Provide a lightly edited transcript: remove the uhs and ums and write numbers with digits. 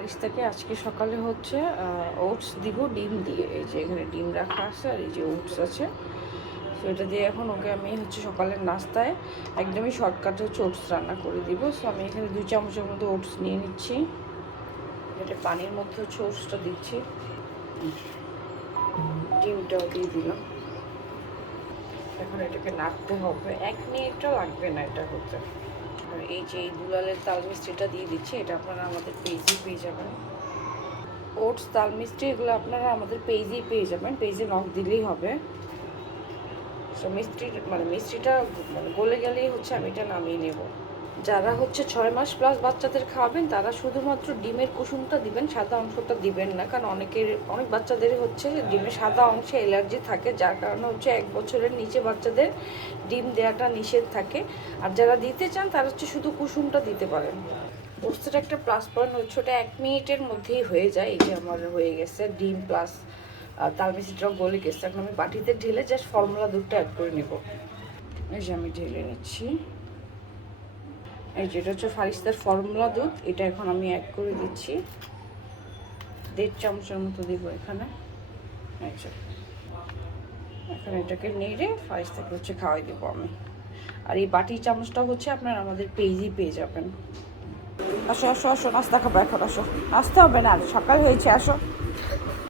ফারিস্তাকে আজকে সকালে হচ্ছে ওটস দিব ডিম দিয়ে। এই যে এখানে ডিম রাখা আছে আর এই যে ওটস আছে। তো এটা দিয়ে এখন ওকে আমি হচ্ছে সকালের নাস্তায় একদমই শর্টকাটে হচ্ছে ওটস রান্না করে দিব। সো আমি এখানে 2 চামচের মতো ওটস নিয়ে নিচ্ছি। এটা পানির মধ্যে হচ্ছে ওটসটা দিচ্ছি, ডিমটাও দিয়ে দিলাম। এখন এটাকে নাড়তে হবে, 1 মিনিটও লাগবে না এটা হতে। আর এই যে এই দুলালের তাল মিষ্টিটা দিয়ে দিচ্ছি, এটা আপনারা আমাদের পেজেই পেয়ে যাবেন। ওটস তাল মিষ্টি এগুলো আপনারা আমাদের পেজেই পেয়ে যাবেন, পেজে নক দিলেই হবে। সো মিষ্টিটা গলে গেলেই হচ্ছে আমি এটা নামিয়ে নেব। যারা হচ্ছে 6 মাস প্লাস বাচ্চাদের খাওয়াবেন তারা শুধুমাত্র ডিমের কুসুমটা দিবেন, সাদা অংশটা দিবেন না, কারণ অনেক বাচ্চাদেরই হচ্ছে ডিমের সাদা অংশে অ্যালার্জি থাকে, যার কারণে হচ্ছে 1 বছরের নিচে বাচ্চাদের ডিম দেওয়াটা নিষেধ থাকে। আর যারা দিতে চান তারা হচ্ছে শুধু কুসুমটা দিতে পারেন। ওটসের একটা প্লাস পয়েন্ট হচ্ছে ওটা 1 মিনিটের মধ্যেই হয়ে যায়। এই যে আমার হয়ে গেছে ডিম প্লাস তাল মিষ্টিটাও গলে গেছে। এখন আমি বাটিতে ঢেলে জাস্ট ফর্মুলা দুধটা অ্যাড করে নেব। এই যে আমি ঢেলে নিচ্ছি। এই যেটা হচ্ছে ফারিস্তার ফর্মুলা দুধ, এটা এখন আমি অ্যাড করে দিচ্ছি। 1.5 চামচের মতো দিব এখানে। আচ্ছা, এখন এটাকে নেড়ে ফারিস্তাকে হচ্ছে খাওয়াই দেবো আমি। আর এই বাটির চামচটা হচ্ছে আপনার আমাদের পেজেই পেয়ে যাবেন। আসো আসো আসো, নাস্তা খাবো এখন, আসো। আসতে হবে না, সকাল হয়েছে, আসো।